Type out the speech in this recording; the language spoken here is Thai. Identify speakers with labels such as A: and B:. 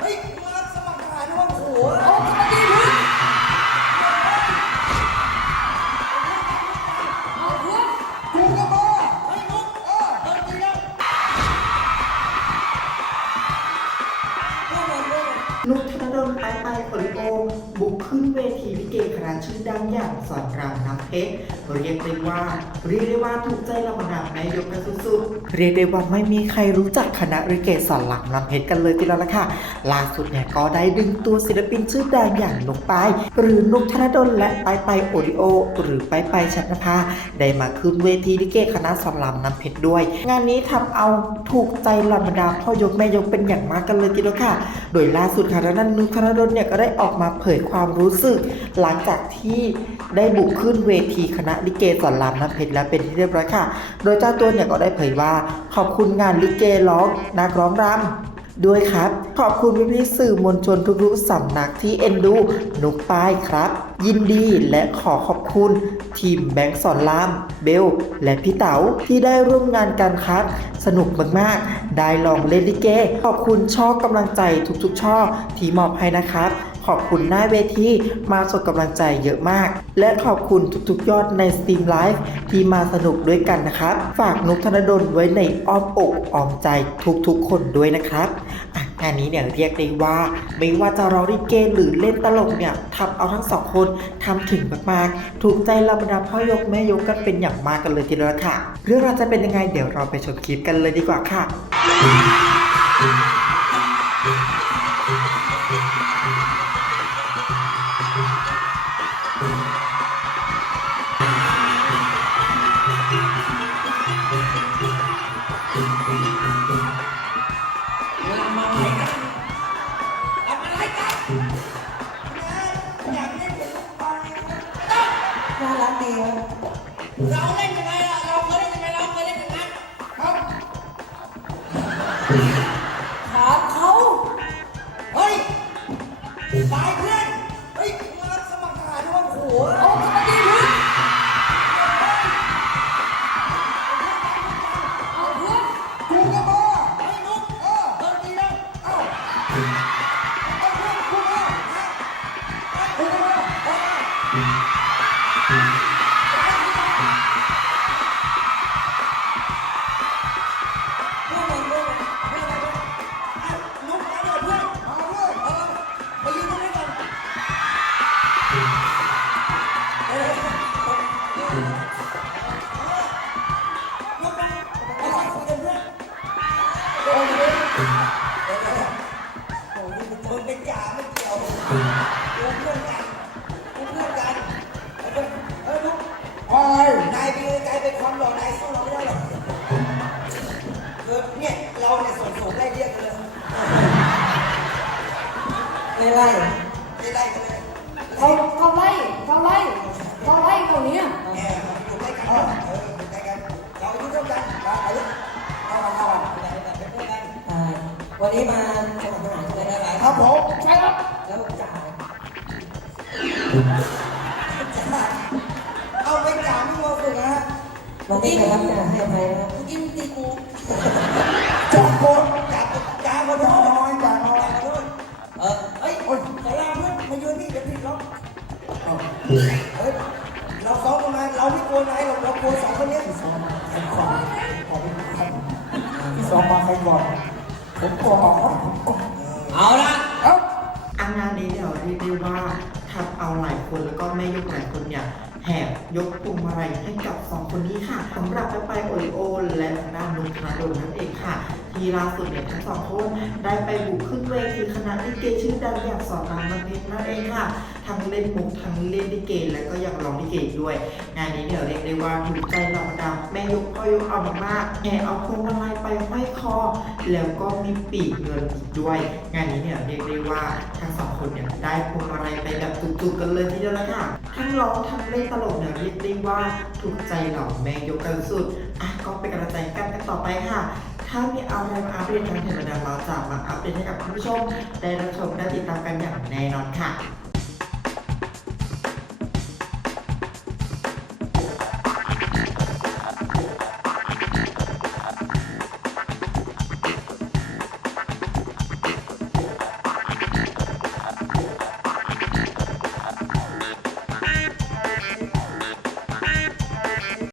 A: เฮ้
B: ยมาสมัครทารด้วยโอ้โหเอาไป
C: ดิเฮ้
D: เอาเพื่อ
A: นกูก็บ้าเฮ้ยมุกเอ
D: อเดินไปยังเพื่อนเพื่อน
A: นุกธนดลไปไปผลโอมบุกขึ้นเวที ชื่อดังอย่างสอนรามน้ำเพชรเรียกได้ว่า เรียกได้ว่าถูกใจเราบรรดาแม่ยกกันสุดๆเรียกได้ว่าไม่มีใครรู้จักคณะลิเกสอนรามน้ำเพชรกันเลยทีเดียวละค่ะ ล่าสุดเนี่ยก็ได้ดึงตัวศิลปินชื่อดังอย่างนุกปายหรือนุกธนดลและไปไปโอริโอ หรือไปไปชันภาได้มาขึ้นเวทีลิเกคณะสอนรามน้ำเพชรด้วย งานนี้ทำเอาถูกใจเหล่าบรรดาพ่อยกแม่ยกเป็นอย่างมากกันเลยทีเดียวค่ะ โดยล่าสุดค่ะทางด้านนุชธนดเนี่ยก็ได้ออกมาเผยความรู้สึก หลังจากที่ได้บุกขึ้นเวทีคณะลิเกสอนรามน้ำเพชรแล้วเป็นที่เรียบร้อยค่ะ โดยเจ้าตัวเนี่ยก็ได้เผยว่าขอบคุณงานลิเกร้องนักร้องรำ ด้วยครับ ขอบคุณพี่ๆสื่อมวลชนทุกๆสำนักที่เอ็นดูนุกป้ายครับ ยินดีและขอขอบคุณ ทีมแบงค์สอนราม เบล และพี่เต๋าที่ได้ร่วมงานกันครับ สนุกมากๆ ได้ลองเล่นลิเก ขอบคุณช่อกำลังใจทุกๆ ช่อที่มอบให้นะครับ ขอบคุณหน้าเวทีมาส่งกำลังใจเยอะมาก และขอบคุณทุกๆยอดใน Steam Live ที่มาสนุกด้วยกันนะครับ ฝากนุกธนดลไว้ในอ้อมอกอ้อมใจทุกๆคนด้วยนะครับงานนี้เนี่ยเรียกได้ว่าไม่ว่าจะร้องลิเกหรือเล่นตลกเนี่ยทำเอาทั้งสองคนทำถึงมากๆ ถูกใจเราบรรดาพ่อยกแม่ยกกันเป็นอย่างมากกันเลยทีเดียวละค่ะ เรื่องราวจะเป็นยังไงเดี๋ยวเราไปชมคลิปกันเลยดีกว่าค่ะ
C: ครับ
B: เราเล่นยังไงล่ะเราเคยเล่นยังไงเราเคยเล่นยังไงครับ
C: ถามเขา
B: เฮ้ยตายเพื่อนเฮ้ยมาสมัครทหารด้วยโอ้โห
C: โอ้ก็ไม่ดีเพื่อนเอาเพื่อน
B: กูก็มาไอ้นุ๊กเออเออดีแล้วเอ้าเอาเพื่อนกูมากูก็มา เกี่ยวกูเพื่อนกันกูเพื่อนกันเอ้ยเอ้ยลูกโอ้ยนายเป็นกลายเป็นความหล่อนายสู้เราไม่ได้หรอกคือเนี่ยเราเนี่ยส่งส่งไล่เรียกกันเลย
C: ไม่ไล่
B: ไล่ไล่กันเลย
C: เขาเขาไล่เขาไล่เขาไล่เขาเนี้ย
B: เนี่ยอยู่ใกล้กันเอออยู่ใกล้กันเราอายุเท่ากันมาอายุเท่ากันเท่ากันไหนไหนเป็นเพื่อนกัน
C: อ่าวันนี้มาสมัครทหารใช่ไหม
B: ครับผมใช่ เอาไปจ่าไม่โมฝึกนะฮะ
C: วันนี้นะครับจะให้อภัยนะครับ
B: เมื่อกี้มึงตีกูจ่าโกนจ่าจ่าโกนน้อยจ่าน้อยจ่าน้อยเออเฮ้ยโอ้ยสาราเพื่อนมายืนนี่เดี๋ยวผิดล็อกเอาเฮ้ยเราซ้อมกันมาเราไม่กลัวนายหรอกเรากลัวสองคนเนี้ยซ้อมแข่งขวาขอเป็นครับซ้อมมาใครก่อนผมกลัวออกเอาละเอา
A: อางานนี้เนี่ยเรียกได้ว่า ทำเอาหลายคนแล้วก็แม่ยกหลายคนเนี่ยแห่ยกพวงมาลัยให้กับสองคนนี้ค่ะสำหรับไปไปโอริโอและทางด้านนุชนาดลนั่นเองค่ะ ที่ล่าสุดเนี่ยทั้งสองคนได้ไปบุกขึ้นเวทีคณะลิเกชื่อดังอย่างสอนราม นั่นเองค่ะ ทั้งเล่นมุกทั้งเล่นลิเกและก็ยังร้องลิเกอีกด้วย งานนี้เนี่ยเรียกได้ว่าถูกใจเหล่าบรรดาแม่ยกพ่อยกเอามากๆแห่เอาพวงมาลัยไปห้อยคอ แล้วก็มีปีกเงินด้วย งานนี้เนี่ยเรียกได้ว่าทั้งสองคนเนี่ยได้พวงมาลัยไปแบบจุกๆกันเลยทีเดียวละค่ะทั้งร้องทั้งเล่นตลกเนี่ยเรียกได้ว่าถูกใจเหล่าแม่ยกกันสุดอะก็เป็นกำลังใจกันกันต่อไปค่ะ ถ้ามีอะไรมาอัปเดตทางเพจเราจะมาอัปเดตให้กับคุณผู้ชมได้รับชมได้ติดตามกันอย่างแน่นอนค่ะ